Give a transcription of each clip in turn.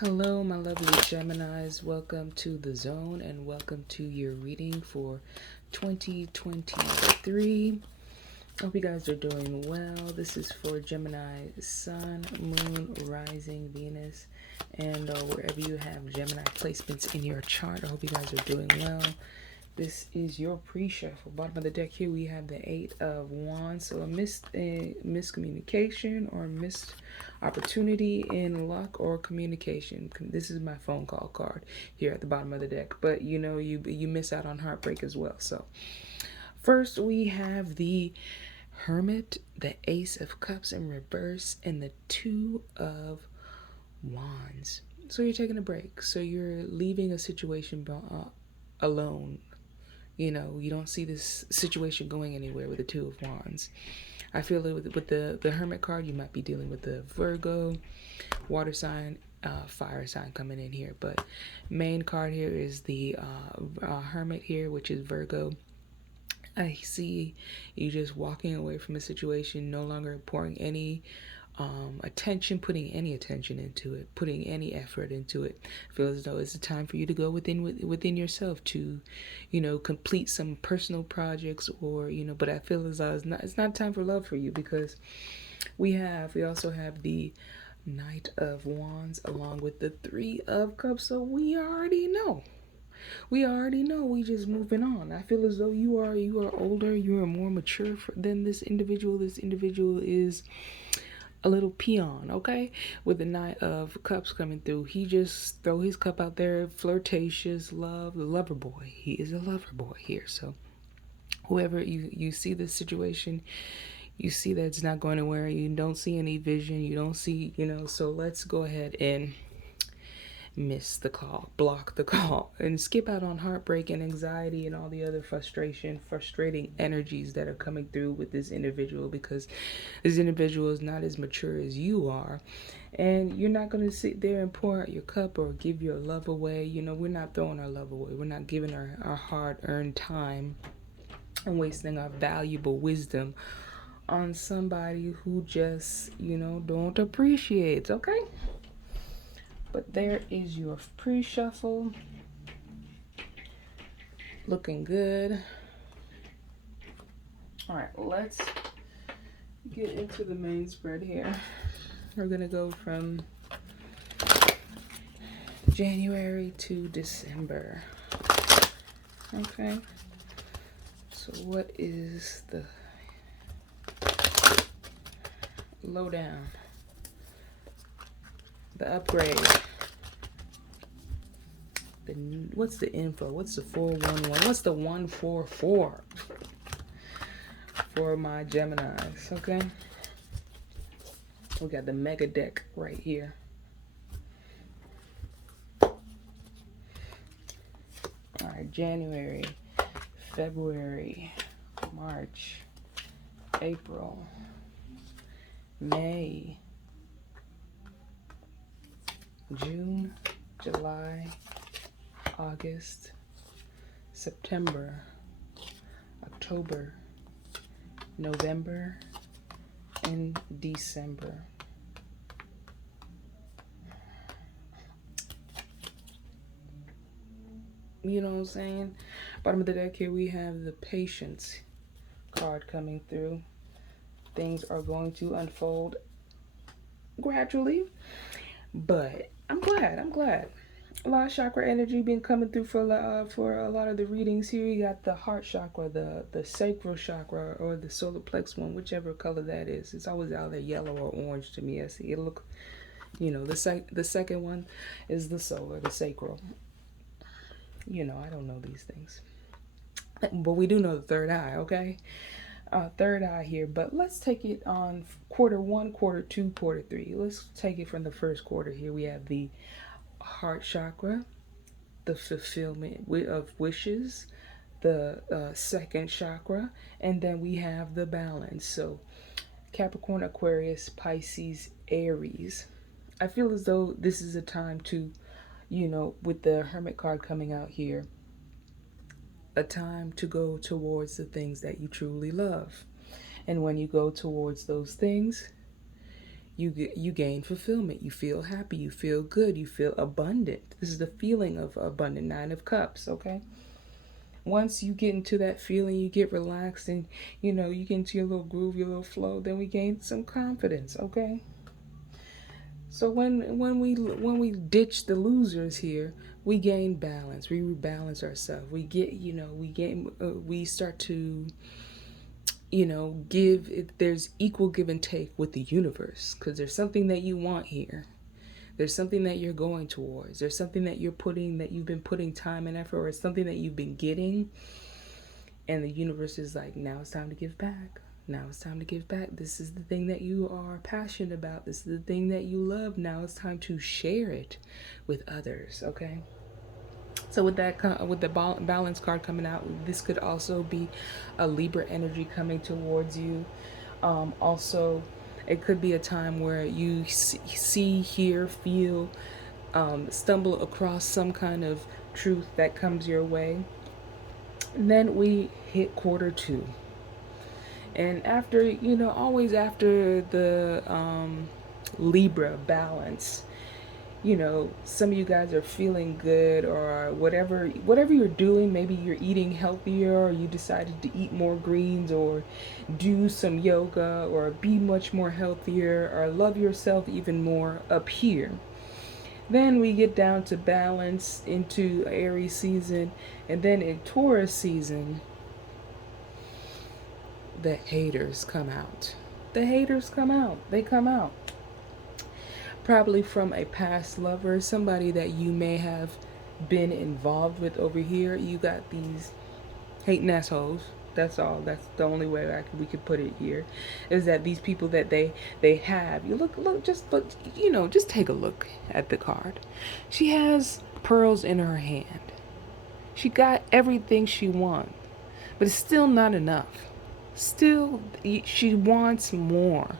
Hello, my lovely Geminis. Welcome to the zone and welcome to your reading for 2023. Hope you guys are doing well. This is for Gemini Sun, Moon, Rising, Venus, and wherever you have Gemini placements in your chart. I hope you guys are doing well. This is your pre-shuffle. Bottom of the deck here we have the Eight of Wands. So a miscommunication or missed opportunity in luck or communication. This is my phone call card here at the bottom of the deck. But you know you miss out on heartbreak as well. So first we have the Hermit, the Ace of Cups in reverse, and the Two of Wands. So you're taking a break. So you're leaving a situation alone. You know, you don't see this situation going anywhere with the Two of Wands. I feel that with the Hermit card, you might be dealing with the Virgo, water sign, fire sign coming in here. But main card here is the Hermit here, which is Virgo. I see you just walking away from a situation, no longer pouring any attention, putting any attention into it, putting any effort into it. I feel as though it's a time for you to go within yourself to, complete some personal projects or, but I feel as though it's not time for love for you because we also have the Knight of Wands along with the Three of Cups. So we already know. We just moving on. I feel as though you are older, you are more mature than this individual. This individual is a little peon, okay? With the Knight of Cups coming through, he just throw his cup out there, flirtatious, the lover boy. He is a lover boy here. So whoever you see this situation, you see that it's not going anywhere. You don't see any vision. You don't see, so let's go ahead and miss the call, block the call, and skip out on heartbreak and anxiety and all the other frustrating energies that are coming through with this individual, because this individual is not as mature as you are, and you're not going to sit there and pour out your cup or give your love away. We're not throwing our love away. We're not giving our hard-earned time and wasting our valuable wisdom on somebody who just, don't appreciate, okay? But there is your pre-shuffle. Looking good. All right, let's get into the main spread here. We're going to go from January to December. Okay. So what is the lowdown? The upgrade. What's the info? What's the 411? What's the 144 for my Geminis? Okay. We got the mega deck right here. All right, January, February, March, April, May, June, July, August, September, October, November, and December. You know what I'm saying? Bottom of the deck here we have the Patience card coming through. Things are going to unfold gradually, but I'm glad. A lot of chakra energy been coming through for a lot of the readings here. You got the heart chakra, the sacral chakra, or the solar plex one, whichever color that is. It's always either yellow or orange to me. I see it look, the second one is the solar, the sacral. I don't know these things, but we do know the third eye. Okay. Third eye here, but let's take it on quarter one, quarter two, quarter three. Let's take it from the first quarter here. We have the heart chakra, the fulfillment of wishes, the second chakra, and then we have the balance. So Capricorn, Aquarius, Pisces, Aries. I feel as though this is a time to, with the Hermit card coming out here, a time to go towards the things that you truly love. And when you go towards those things, You gain fulfillment. You feel happy. You feel good. You feel abundant. This is the feeling of abundant. Nine of Cups. Okay. Once you get into that feeling, you get relaxed, and you get into your little groove, your little flow. Then we gain some confidence. Okay. So when we ditch the losers here, we gain balance. We rebalance ourselves. We get we start to give it. There's equal give and take with the universe, because there's something that you want here. There's something that you're going towards. There's something that you've been putting time and effort, or it's something that you've been getting, and the universe is like, now it's time to give back. Now it's time to give back. This is the thing that you are passionate about. This is the thing that you love. Now it's time to share it with others. Okay. So with the balance card coming out, this could also be a Libra energy coming towards you. Also, it could be a time where you see, hear, feel, stumble across some kind of truth that comes your way. And then we hit quarter two. And after, always after the Libra balance, some of you guys are feeling good, or whatever you're doing. Maybe you're eating healthier, or you decided to eat more greens, or do some yoga, or be much more healthier, or love yourself even more up here. Then we get down to balance into Aries season, and then in Taurus season, the haters come out. The haters come out. They come out. Probably from a past lover, somebody that you may have been involved with over here. You got these hating assholes. That's all. That's the only way we could put it here. Is that these people that they have. You just take a look at the card. She has pearls in her hand. She got everything she wants, but it's still not enough. Still, she wants more.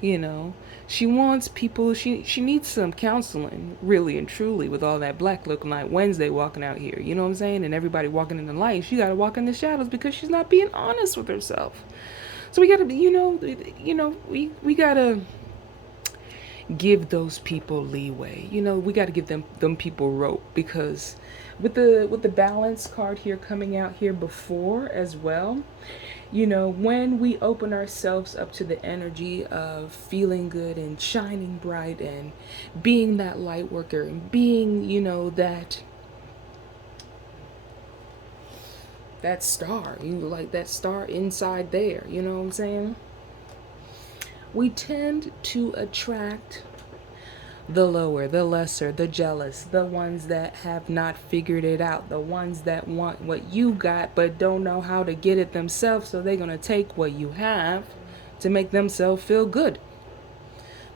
She wants people. She needs some counseling, really and truly, with all that black looking like Wednesday walking out here. You know what I'm saying? And everybody walking in the light. She got to walk in the shadows because she's not being honest with herself. So we got to be, we got to give those people leeway. We got to give them people rope, because with the balance card here coming out here before as well, when we open ourselves up to the energy of feeling good and shining bright and being that light worker and being, that star, like that star inside there, you know what I'm saying? We tend to attract the lower, the lesser, the jealous, the ones that have not figured it out, the ones that want what you got but don't know how to get it themselves, so they're going to take what you have to make themselves feel good.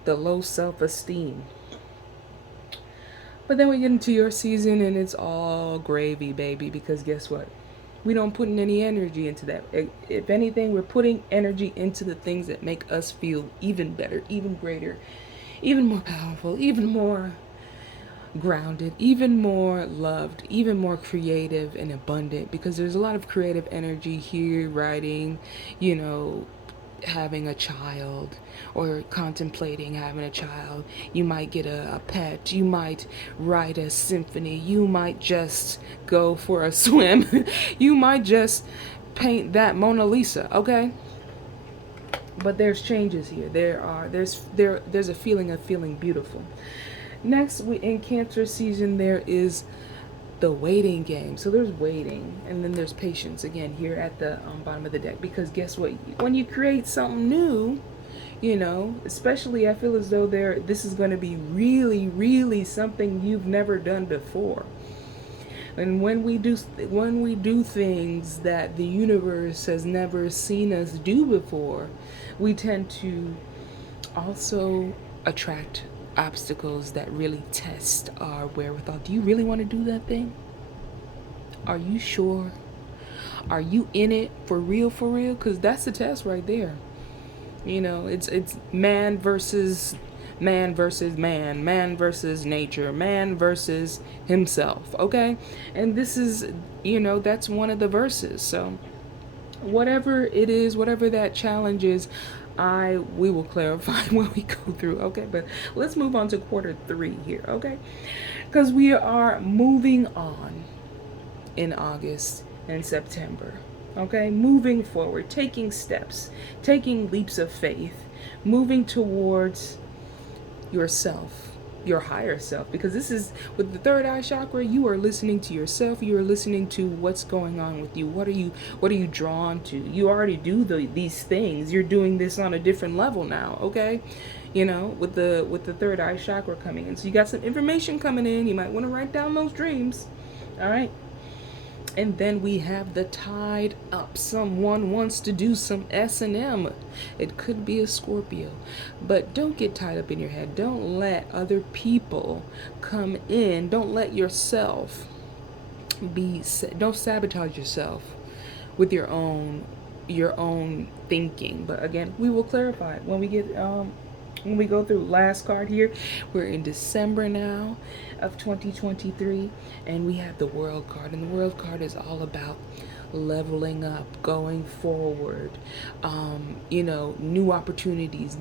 The low self-esteem. But then we get into your season and it's all gravy, baby, because guess what? We don't put any energy into that. If anything, we're putting energy into the things that make us feel even better, even greater, even more powerful, even more grounded, even more loved, even more creative and abundant, because there's a lot of creative energy here, writing, having a child, or contemplating having a child. You might get a pet, you might write a symphony, you might just go for a swim, you might just paint that Mona Lisa, okay? But there's changes here. There's a feeling of feeling beautiful. Next, in Cancer season, there is the waiting game. So there's waiting, and then there's patience again here at the bottom of the deck. Because guess what? When you create something new, especially I feel as though this is going to be really, really something you've never done before. And when we do things that the universe has never seen us do before, we tend to also attract obstacles that really test our wherewithal. Do you really want to do that thing? Are you sure? Are you in it for real? Because that's the test right there. It's man versus man, man versus nature, man versus himself, okay? And this is, that's one of the verses. So whatever it is, whatever that challenge is, We will clarify when we go through, okay? But let's move on to quarter 3 here, okay? Because we are moving on in August and September, okay? Moving forward, taking steps, taking leaps of faith, moving towards yourself, your higher self, because this is with the third eye chakra. You are listening to yourself. You are listening to what's going on with you. What are you drawn to? You already do these things. You're doing this on a different level now, okay? You know, with the third eye chakra coming in, so you got some information coming in. You might want to write down those dreams. All right. And then we have the tied up. Someone wants to do some S&M. It could be a Scorpio. But don't get tied up in your head. Don't let other people come in. Don't let yourself don't sabotage yourself with your own thinking. But again, we will clarify it when we go through. Last card here. We're in December now of 2023, and we have the World card, and the World card is all about leveling up, going forward, new opportunities,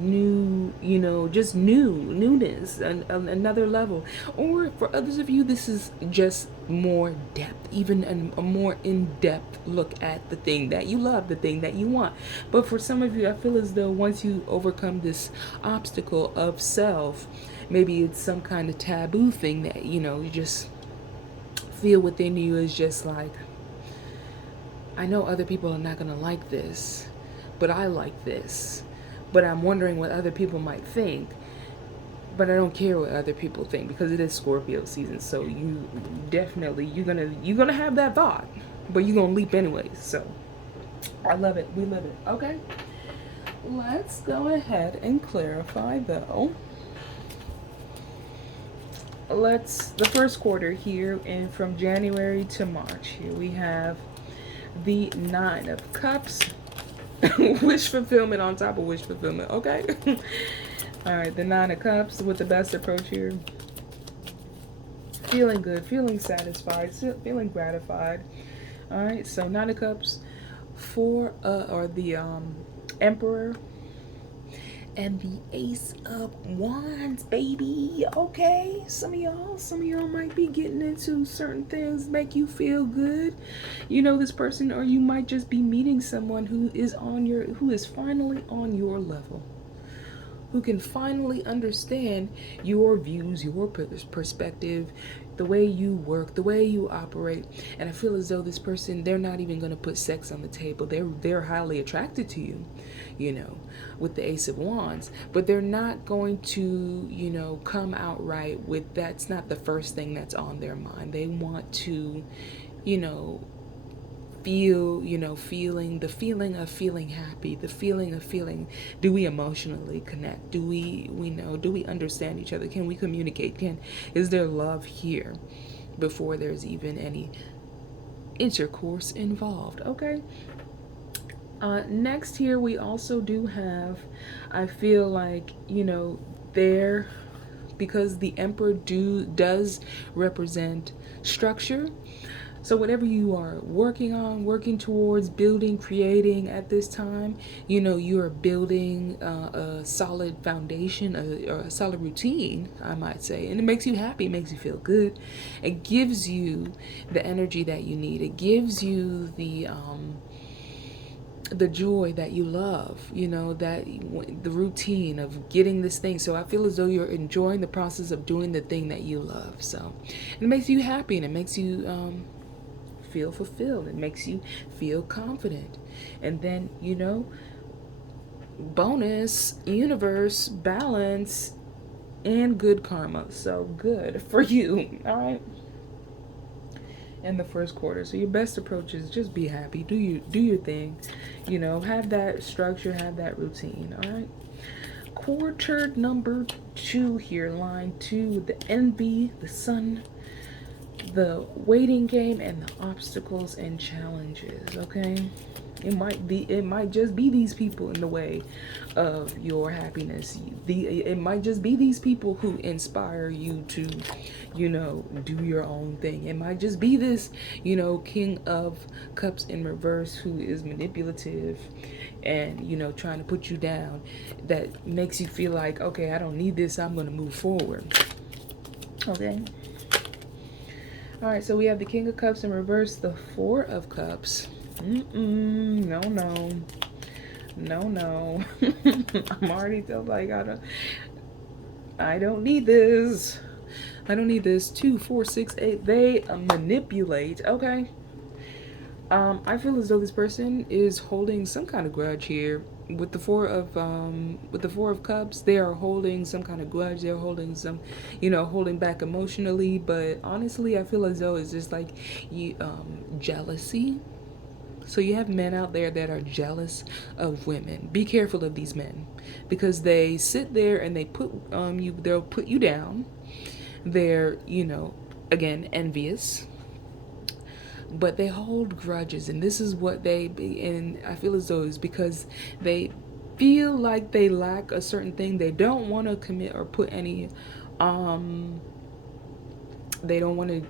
just newness, and another level. Or for others of you, this is just more depth, even a more in-depth look at the thing that you love, the thing that you want. But for some of you, I feel as though once you overcome this obstacle of self, maybe it's some kind of taboo thing that, you just feel within you is just like, I know other people are not going to like this, but I like this. But I'm wondering what other people might think. But I don't care what other people think, because it is Scorpio season. So you definitely, you're gonna have that thought, but you're gonna leap anyways. So I love it. We live it. Okay. Let's go ahead and clarify though. The first quarter here, and from January to March, here we have the 9 of Cups. Wish fulfillment on top of wish fulfillment, okay? All right, the 9 of Cups with the best approach here. Feeling good, feeling satisfied, feeling gratified. All right, so 9 of Cups for the Emperor, and the Ace of Wands, baby. Okay, some of y'all might be getting into certain things make you feel good. This person, or you might just be meeting someone who is finally on your level, who can finally understand your views, your perspective, the way you work, the way you operate. And I feel as though this person, they're not even going to put sex on the table. They're highly attracted to you, with the Ace of Wands, but they're not going to, come outright with, that's not the first thing that's on their mind. They want to, feeling the feeling of feeling happy, the feeling of feeling, do we emotionally connect? Do we understand each other? Can we communicate? Is there love here before there's even any intercourse involved? Okay. Next here, we also do have, I feel like, there, because the Emperor does represent structure. So whatever you are working towards, building, creating at this time, you are building a solid foundation, or a solid routine, I might say. And it makes you happy, it makes you feel good. It gives you the energy that you need. It gives you the joy that you love, that the routine of getting this thing. So I feel as though you're enjoying the process of doing the thing that you love. So it makes you happy, and it makes you feel fulfilled. It makes you feel confident. And then, bonus, universe, balance, and good karma. So good for you. All right. In the first quarter. So your best approach is just be happy. Do your thing. Have that structure, have that routine. All right. Quarter number 2 here, line 2, the envy, the sun, the waiting game and the obstacles and challenges, okay? It might just be these people in the way of your happiness. It might just be these people who inspire you to, do your own thing. It might just be this, King of Cups in reverse who is manipulative and, trying to put you down, that makes you feel like, okay, I don't need this, I'm going to move forward. Okay. All right, so we have the King of Cups in reverse, the Four of Cups. No, no. I'm already feel like I don't need this. I don't need this. 2, 4, 6, 8. They manipulate. Okay. I feel as though this person is holding some kind of grudge here. With the Four of Cups, they are holding some kind of grudge. They're holding some, holding back emotionally. But honestly, I feel as though it's just like jealousy. So you have men out there that are jealous of women. Be careful of these men, because they sit there and they they'll put you down. They're, again, envious, but they hold grudges, and this is what and I feel as though it's because they feel like they lack a certain thing. They don't want to commit or put any they don't want to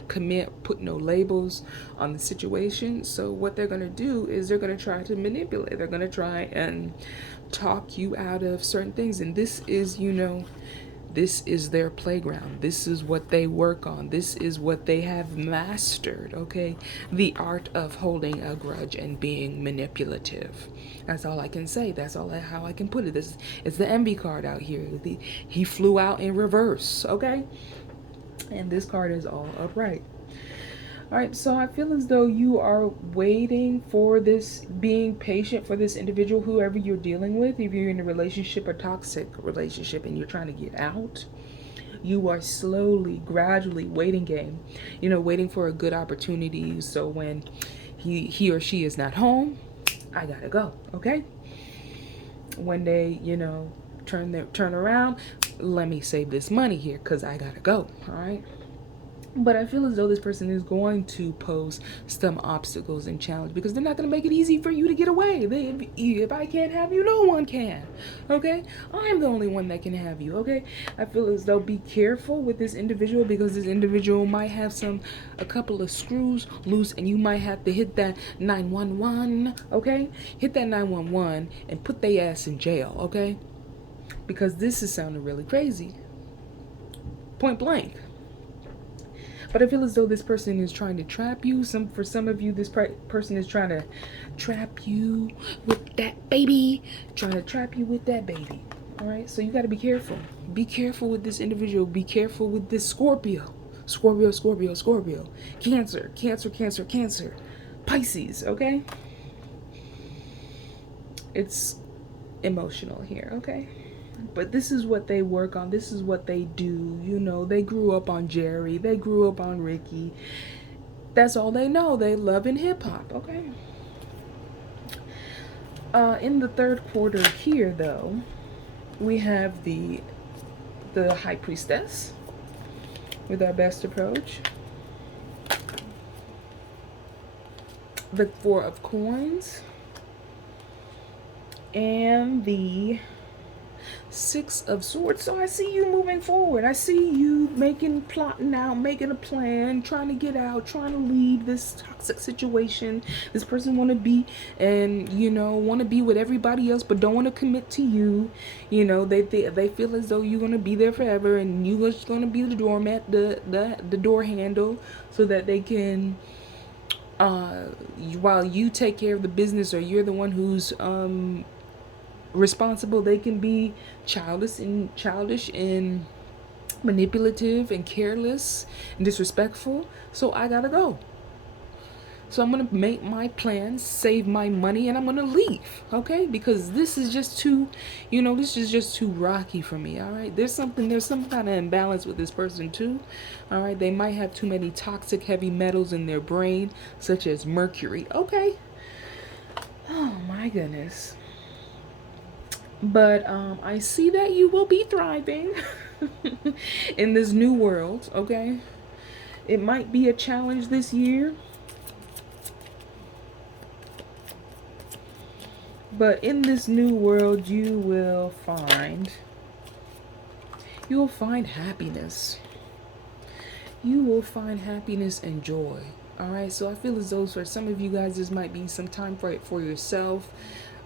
put no labels on the situation. So what they're going to do is they're going to try to manipulate. They're going to try and talk you out of certain things. And this is, this is their playground. This is what they work on. This is what they have mastered, okay? The art of holding a grudge and being manipulative. That's all I can say. That's how I can put it. This is the envy card out here. He flew out in reverse, okay? And this card is all upright. All right, so I feel as though you are waiting for this, being patient for this individual, whoever you're dealing with. If you're in a relationship, a toxic relationship, and you're trying to get out, you are slowly, gradually waiting waiting for a good opportunity. So when he or she is not home, I gotta go, okay? When they, turn around, let me save this money here because I gotta go. All right. But I feel as though this person is going to pose some obstacles and challenge, because they're not going to make it easy for you to get away. If I can't have you, no one can. Okay? I'm the only one that can have you. Okay? I feel as though be careful with this individual, because this individual might have a couple of screws loose, and you might have to hit that 911. Okay? Hit that 911 and put their ass in jail. Okay? Because this is sounding really crazy. Point blank. But I feel as though this person is trying to trap you. For some of you, this person is trying to trap you with that baby. Trying to trap you with that baby. All right? So you got to be careful. Be careful with this individual. Be careful with this Scorpio. Scorpio. Cancer. Pisces, okay? It's emotional here, okay? But this is what they work on. This is what they do. They grew up on Jerry. They grew up on Ricky. That's all they know. They love in hip hop, okay? In the third quarter here, though, we have the High Priestess with our best approach. The Four of Coins. And the Six of Swords. So I see you moving forward. I see you plotting out, making a plan, trying to get out, trying to leave this toxic situation. This person want to be with everybody else, but don't want to commit to you. They feel as though you're gonna be there forever, and you're just gonna be the doormat, the door handle, so that they can. While you take care of the business, or you're the one who's responsible, they can be childish and manipulative and careless and disrespectful. So I gotta go. So I'm gonna make my plans, save my money, and I'm gonna leave, okay? Because this is just too, rocky for me. All right, there's some kind of imbalance with this person too. All right, they might have too many toxic heavy metals in their brain, such as mercury. Okay. Oh my goodness. But I see that you will be thriving in this new world, okay? It might be a challenge this year, but in this new world, you will find happiness. You will find happiness and joy. All right. So I feel as though for some of you guys, this might be some time for yourself,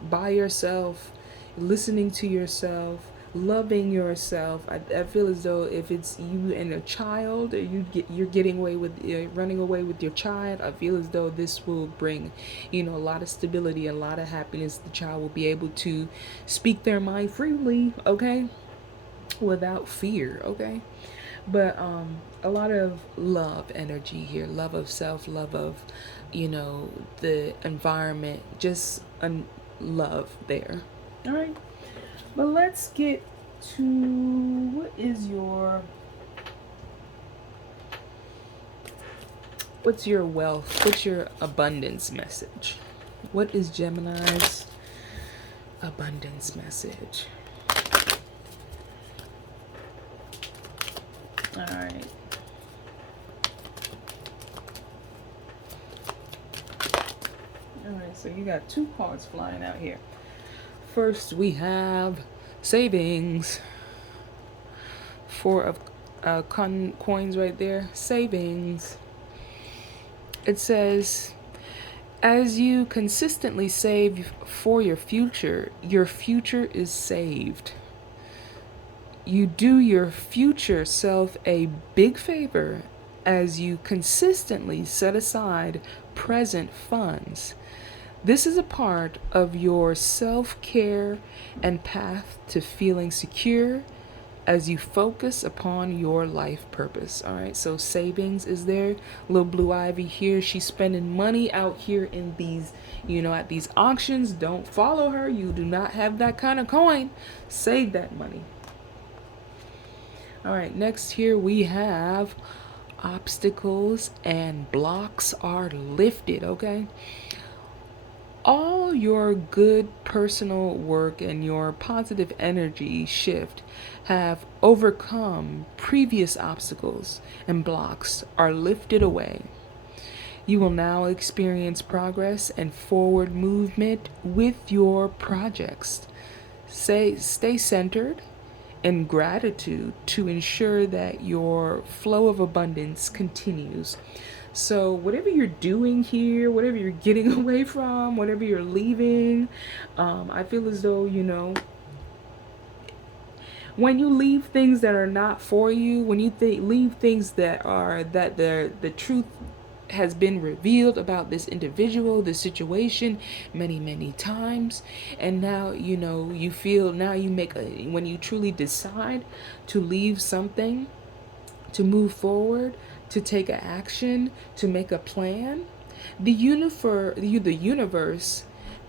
by yourself, listening to yourself, loving yourself. I feel as though if it's you and a child, or you're getting away with running away with your child, I feel as though this will bring, a lot of stability, a lot of happiness. The child will be able to speak their mind freely, okay, without fear, okay. But a lot of love energy here, love of self, love of, the environment, just love there. All right. But let's get to what's your wealth? What's your abundance message? What is Gemini's abundance message? All right. All right, so you got two cards flying out here. First, we have savings. Four of coins right there. Savings. It says, as you consistently save for your future is saved. You do your future self a big favor as you consistently set aside present funds. This is a part of your self-care and path to feeling secure as you focus upon your life purpose. All right, so savings is there. Little Blue Ivy here, she's spending money out here in these, at these auctions. Don't follow her. You do not have that kind of coin. Save that money. All right, next here we have obstacles and blocks are lifted, okay? All your good personal work and your positive energy shift have overcome previous obstacles and blocks are lifted away. You will now experience progress and forward movement with your projects. Stay centered in gratitude to ensure that your flow of abundance continues. So whatever you're doing here, whatever you're getting away from, whatever you're leaving, I feel as though, when you leave things that are not for you, when you leave things that the truth has been revealed about this individual, this situation many times, and now you feel, now you when you truly decide to leave something, to move forward, to take an action, to make a plan, the universe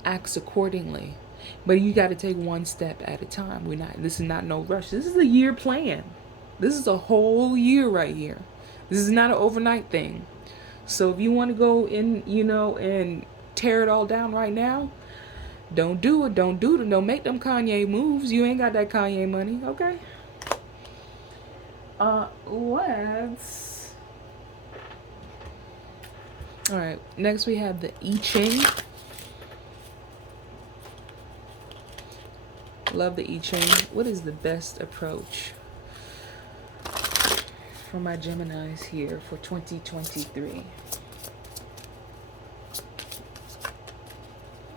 acts accordingly. But you got to take one step at a time. This is not no rush. This is a year plan. This is a whole year right here. This is not an overnight thing. So if you want to go in, and tear it all down right now, don't do it. Don't make them Kanye moves. You ain't got that Kanye money, okay? Let's. All right. Next we have the I Ching. Love the I Ching. What is the best approach for my Geminis here for 2023?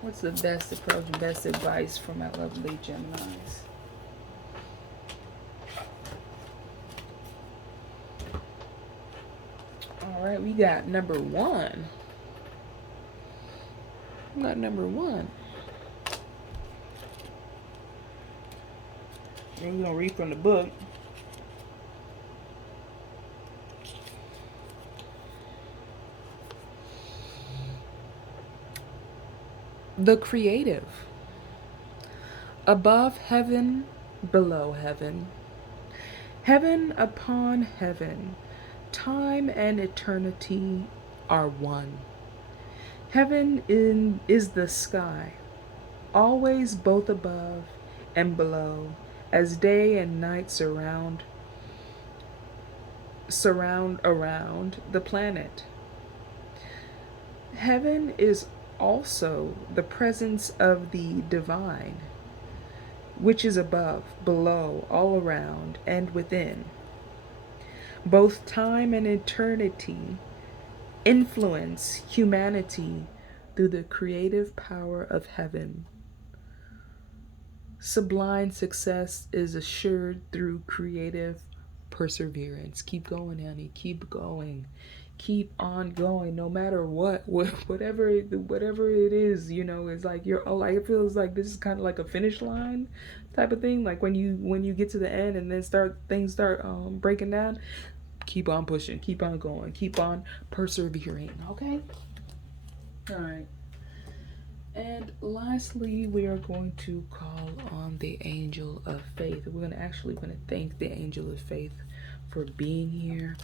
What's the best approach, best advice for my lovely Geminis? All right, we got number one. We got number one. And we're going to read from the book. The creative. Above heaven, below heaven. Heaven upon heaven. Time and eternity are one. Heaven is the sky, always both above and below, as day and night surround. surround around the planet. Heaven is also the presence of the divine, which is above, below, all around, and within. Both time and eternity influence humanity through the creative power of heaven. Sublime success is assured through creative perseverance. Keep going, honey. Keep going. Keep on going, no matter whatever it is. It's like you're. Oh, like it feels like this is kind of like a finish line type of thing. Like when you get to the end and then things start breaking down. Keep on pushing. Keep on going. Keep on persevering. Okay. All right. And lastly, we are going to call on the angel of faith. We're going to thank the angel of faith for being here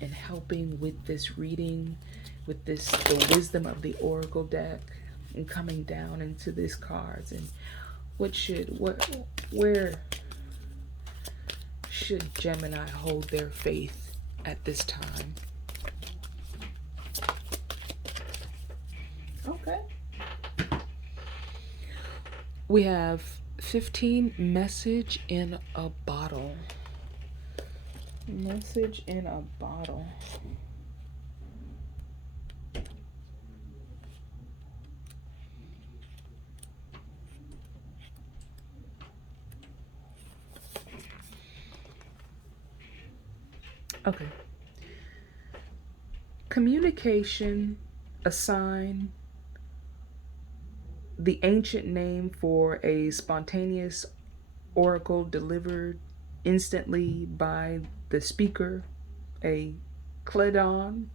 and helping with this reading, with the wisdom of the oracle deck, and coming down into these cards and where should Gemini hold their faith at this time? Okay. We have 15 message in a bottle. Message in a bottle. Okay. Communication, a sign, the ancient name for a spontaneous oracle delivered instantly by the speaker, a cledon,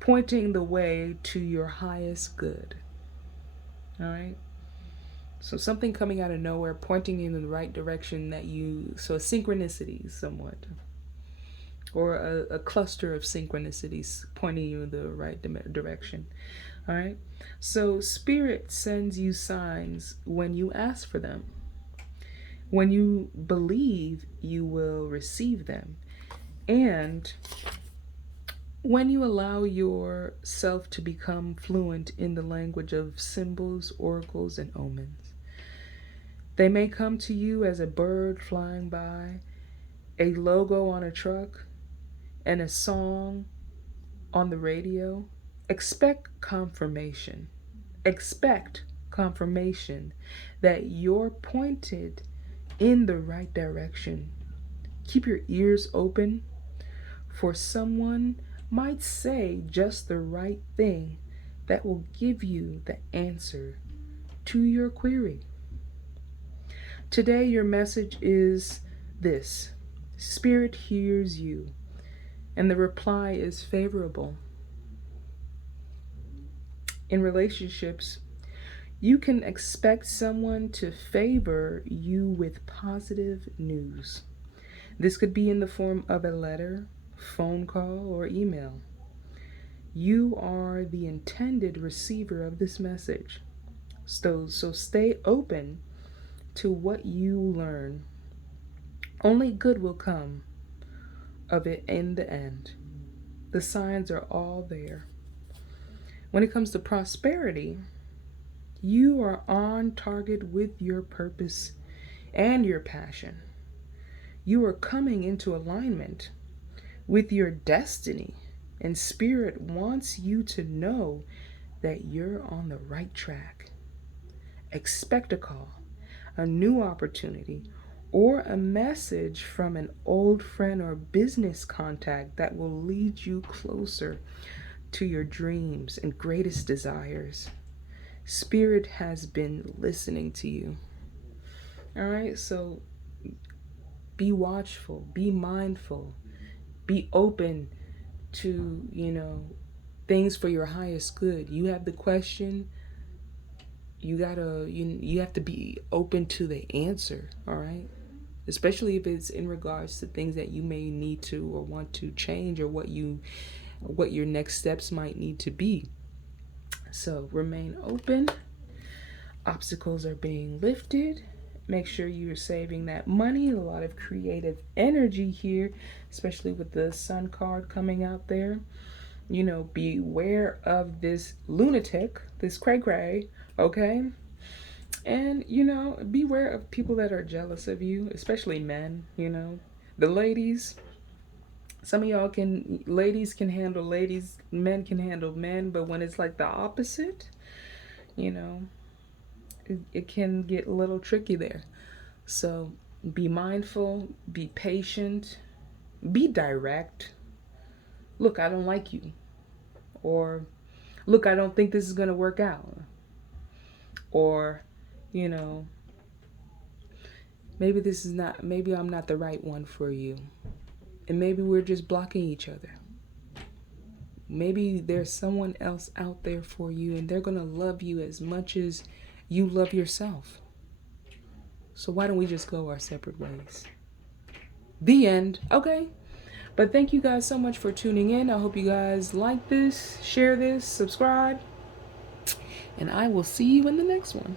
pointing the way to your highest good. All right. So something coming out of nowhere, pointing you in the right direction so a synchronicity somewhat. Or a cluster of synchronicities pointing you in the right direction. All right. So Spirit sends you signs when you ask for them. When you believe, you will receive them. And when you allow yourself to become fluent in the language of symbols, oracles, and omens. They may come to you as a bird flying by, a logo on a truck, and a song on the radio. Expect confirmation. Expect confirmation that you're pointed in the right direction. Keep your ears open, for someone might say just the right thing that will give you the answer to your query. Today, your message is this: Spirit hears you, and the reply is favorable. In relationships, you can expect someone to favor you with positive news. This could be in the form of a letter, phone call, or email. You are the intended receiver of this message. So stay open to what you learn. Only good will come of it in the end. The signs are all there. When it comes to prosperity, you are on target with your purpose and your passion. You are coming into alignment with your destiny, and Spirit wants you to know that you're on the right track. Expect a call, a new opportunity, or a message from an old friend or business contact that will lead you closer to your dreams and greatest desires. Spirit has been listening to you. All right, so be watchful, be mindful, be open to, things for your highest good. You have the question, you have to be open to the answer, all right? Especially if it's in regards to things that you may need to or want to change, or what your next steps might need to be. So remain open. Obstacles are being lifted. Make sure you're saving that money. A lot of creative energy here, especially with the Sun card coming out there. You know, beware of this lunatic, this cray cray, okay? And, you know, beware of people that are jealous of you, especially men, you know. The ladies, some of y'all can, ladies can handle ladies, men can handle men, but when it's like the opposite, you know, it can get a little tricky there. So be mindful, be patient, be direct. Look, I don't like you. Or, look, I don't think this is going to work out. Or, you know, maybe I'm not the right one for you. And maybe we're just blocking each other. Maybe there's someone else out there for you and they're going to love you as much as you love yourself. So why don't we just go our separate ways? The end. Okay. But thank you guys so much for tuning in. I hope you guys like this, share this, subscribe, and I will see you in the next one.